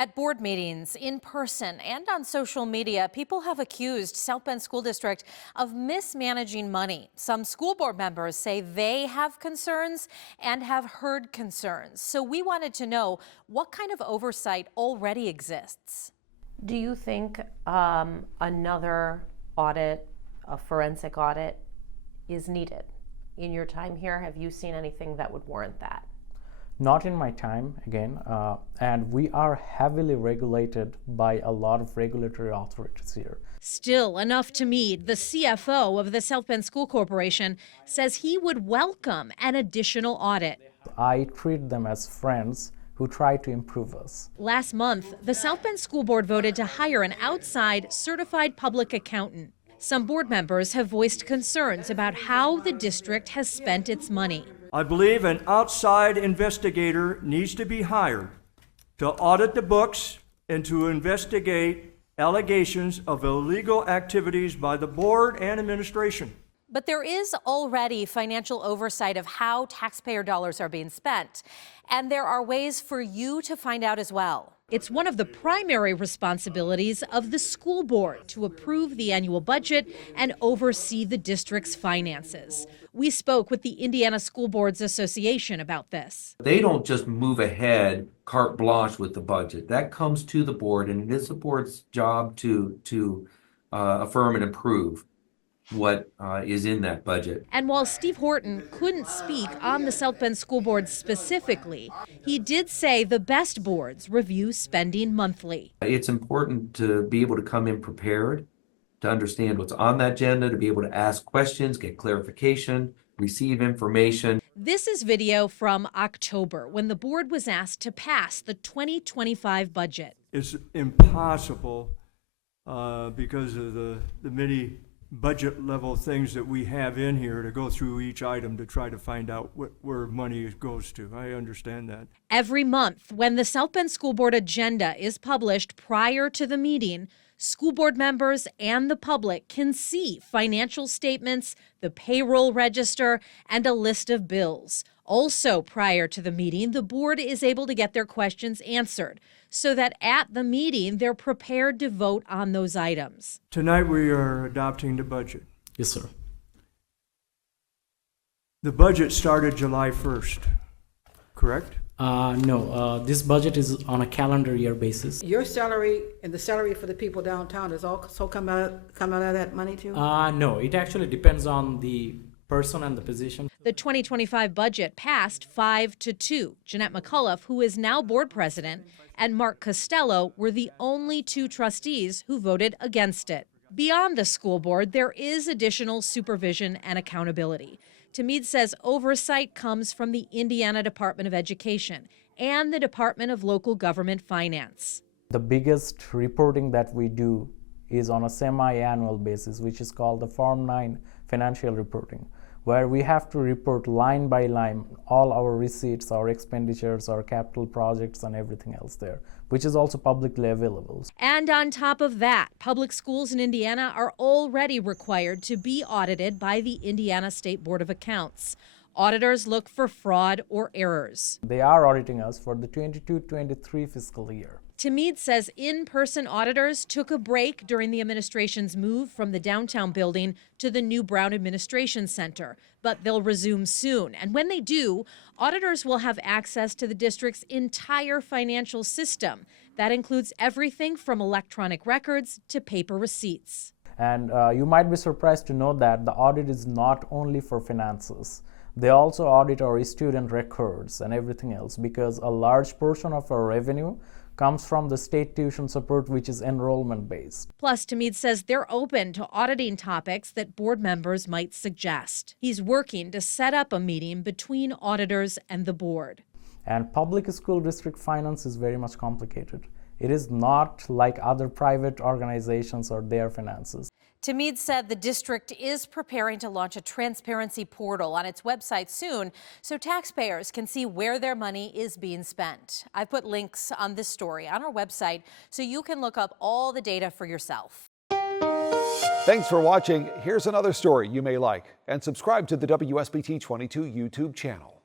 At board meetings, in person, and on social media, people have accused South Bend School District of mismanaging money. Some school board members say they have concerns and have heard concerns. So we wanted to know what kind of oversight already exists. Do you think another audit, a forensic audit, is needed? In your time here, have you seen anything that would warrant that? Not in my time, again, and we are heavily regulated by a lot of regulatory authorities here. Still, Enough to Mead, the CFO of the South Bend School Corporation, says he would welcome an additional audit. I treat them as friends who try to improve us. Last month, the South Bend School Board voted to hire an outside certified public accountant. Some board members have voiced concerns about how the district has spent its money. I believe an outside investigator needs to be hired to audit the books and to investigate allegations of illegal activities by the board and administration. But there is already financial oversight of how taxpayer dollars are being spent, and there are ways for you to find out as well. It's one of the primary responsibilities of the school board to approve the annual budget and oversee the district's finances. We spoke with the Indiana School Boards Association about this. They don't just move ahead carte blanche with the budget. That comes to the board, and it is the board's job to affirm and approve what is in that budget. And while Steve Horton couldn't speak on the South Bend School Board specifically, he did say the best boards review spending monthly. It's important to be able to come in prepared, to understand what's on that agenda, to be able to ask questions, get clarification, receive information. This is video from October when the board was asked to pass the 2025 budget. It's impossible because of the many budget level things that we have in here to go through each item to try to find out where money goes to. I understand that. Every month, when the South Bend School Board agenda is published prior to the meeting, school board members and the public can see financial statements, the payroll register, and a list of bills. Also, prior to the meeting, the board is able to get their questions answered so that at the meeting, they're prepared to vote on those items. Tonight we are adopting the budget. Yes, sir. The budget started July 1st, correct? No, this budget is on a calendar year basis. Your salary and the salary for the people downtown is also come out of that money too? No, it actually depends on the person and the position. The 2025 budget passed 5-2. Jeanette McCullough, who is now board president, and Mark Costello were the only two trustees who voted against it. Beyond the school board, there is additional supervision and accountability. Mead says oversight comes from the Indiana Department of Education and the Department of Local Government Finance. The biggest reporting that we do is on a semi-annual basis, which is called the Form 9 financial reporting, where we have to report line by line all our receipts, our expenditures, our capital projects, and everything else there, which is also publicly available. And on top of that, public schools in Indiana are already required to be audited by the Indiana State Board of Accounts. Auditors look for fraud or errors. They are auditing us for the 22-23 fiscal year. Mead says in-person auditors took a break during the administration's move from the downtown building to the new Brown Administration Center, but they'll resume soon. And when they do, auditors will have access to the district's entire financial system. That includes everything from electronic records to paper receipts. And you might be surprised to know that the audit is not only for finances. They also audit our student records and everything else, because a large portion of our revenue comes from the state tuition support, which is enrollment based. Plus, Mead says they're open to auditing topics that board members might suggest. He's working to set up a meeting between auditors and the board. And public school district finance is very much complicated. It is not like other private organizations or their finances. Mead said the district is preparing to launch a transparency portal on its website soon so taxpayers can see where their money is being spent. I've put links on this story on our website so you can look up all the data for yourself. Thanks for watching. Here's another story you may like, and subscribe to the WSBT 22 YouTube channel.